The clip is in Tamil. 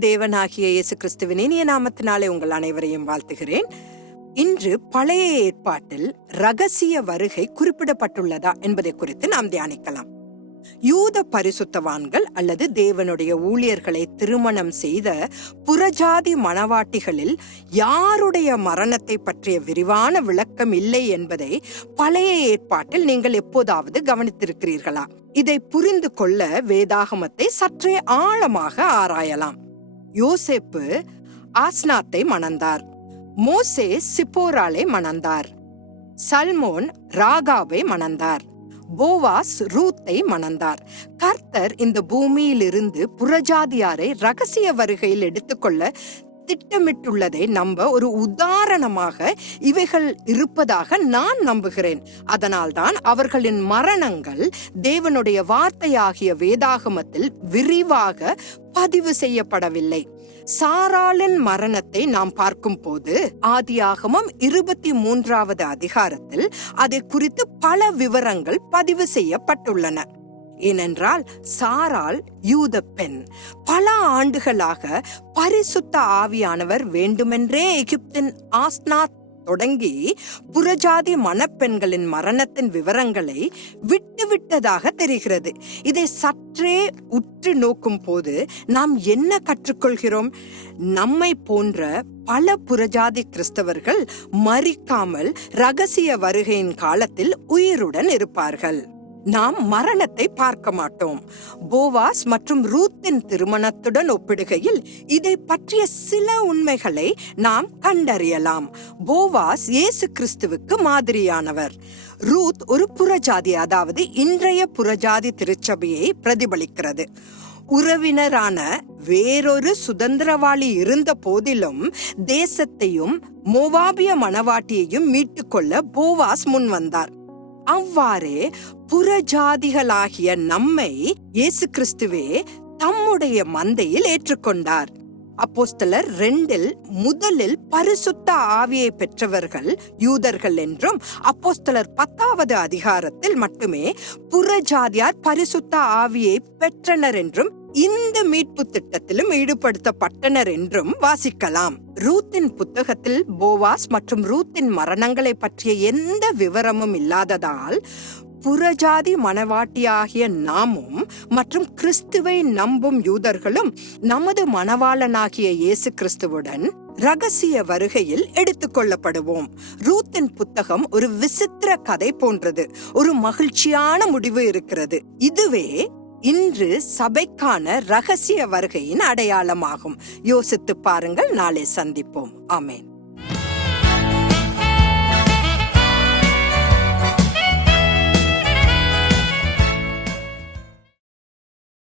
தேவனாகிய இயேசு கிறிஸ்துவின் இனிய நாமத்தினாலே உங்கள் அனைவரையும் வாழ்த்துகிறேன். இன்று பழைய ஏற்பாட்டில் ரகசிய வருகை குறிப்பிடப்பட்டுள்ளதா என்பதை குறித்து நாம் தியானிக்கலாம். யூத பரிசுத்தவான்கள் அல்லது தேவனுடைய ஊழியர்களை திருமணம் செய்த புறஜாதி மணவாட்டிகளில் யாருடைய மரணத்தை பற்றிய விரிவான விளக்கம் இல்லை என்பதை பழைய ஏற்பாட்டில் நீங்கள் எப்போதாவது கவனித்திருக்கிறீர்களா? இதை புரிந்து கொள்ள வேதாகமத்தை சற்றே ஆழமாக ஆராயலாம். யோசேப்பு ஆஸ்னாத்தை மணந்தார். மோசே சிப்போராலை மணந்தார். சல்மோன் ராகாவை மணந்தார். போவாஸ் ரூத்தை மணந்தார். கர்த்தர் இந்த பூமியிலிருந்து புறஜாதியாரை ரகசிய வருகையில் எடுத்துக்கொள்ள திட்டமிட்டுள்ளதை நம்ப ஒரு உதாரணமாக இவைகள் இருப்பதாக நான் நம்புகிறேன். அதனால்தான் அவர்களின் மரணங்கள் தேவனுடைய வார்த்தையாகிய வேதாகமத்தில் விரிவாக பதிவு செய்யப்படவில்லை. சாராளின் மரணத்தை நாம் பார்க்கும் போது ஆதியாகமம் இருபத்தி மூன்றாவது அதிகாரத்தில் அதை குறித்து பல விவரங்கள் பதிவு செய்யப்பட்டுள்ளன. ஏனென்றால் சாரால் யூத பெண். பல ஆண்டுகளாக பரிசுத்த ஆவியானவர் வேண்டுமென்றே எகிப்தின் ஆஸ்னாத் தொடங்கி புறஜாதி மணப்பெண்களின் மரணத்தின் விவரங்களை விட்டுவிட்டதாக தெரிகிறது. இதை சற்றே உற்று நோக்கும் போது நாம் என்ன கற்றுக்கொள்கிறோம்? நம்மை போன்ற பல புறஜாதி கிறிஸ்தவர்கள் மறிக்காமல் ரகசிய வருகையின் காலத்தில் உயிருடன் இருப்பார்கள். நாம் மரணத்தை பார்க்க மாட்டோம். போவாஸ் மற்றும் ரூத்தின் திருமணத்துடன் ஒப்பிடுகையில் இதை பற்றிய சில உண்மைகளை நாம் கண்டறியலாம். போவாஸ் இயேசு கிறிஸ்துவுக்கு மாதிரியானவர். ரூத் ஒரு புறஜாதி அதாவது இன்றைய புறஜாதி திருச்சபையை பிரதிபலிக்கிறது. உறவினரான வேறொரு சுதந்திரவாளி இருந்த போதிலும் தேசத்தையும் மோவாபிய மணவாட்டியையும் மீட்டுக்கொள்ள போவாஸ் முன் வந்தார் அவ்வாறே புறஜாதிகளாகிய நம்மை இயேசு கிறிஸ்துவே தம்முடைய மந்தையில் ஏற்றுக்கொண்டார். அப்போஸ்தலர் ரெண்டில் முதலில் பரிசுத்த ஆவியை பெற்றவர்கள் யூதர்கள் என்றும் அப்போஸ்தலர் பத்தாவது அதிகாரத்தில் மட்டுமே புறஜாதியார் பரிசுத்த ஆவியை பெற்றனர் என்றும் இந்த மீட்பு திட்டத்திலும் ஈடுபடுத்தப்பட்டனர் என்றும் வாசிக்கலாம். ரூத்தின் புத்தகத்தில் போவாஸ் மற்றும் ரூத்தின் மரணங்களை பற்றிய எந்த விவரமும் இல்லாததால் புறஜாதி மணவாட்டியாகிய நாமும் மற்றும் கிறிஸ்துவை நம்பும் யூதர்களும் நமது மணவாளனாகிய இயேசு கிறிஸ்துவுடன் ரகசிய வருகையில் எடுத்துக்கொள்ளப்படுவோம் ரூத்தின் புத்தகம் ஒரு விசித்திர கதை போன்றது. ஒரு மகிழ்ச்சியான முடிவு இருக்கிறது. இதுவே இன்று சபைக்கான ரகசிய வருகையின் அடையாளமாகும். யோசித்து பாருங்கள் நாளை சந்திப்போம். ஆமேன்.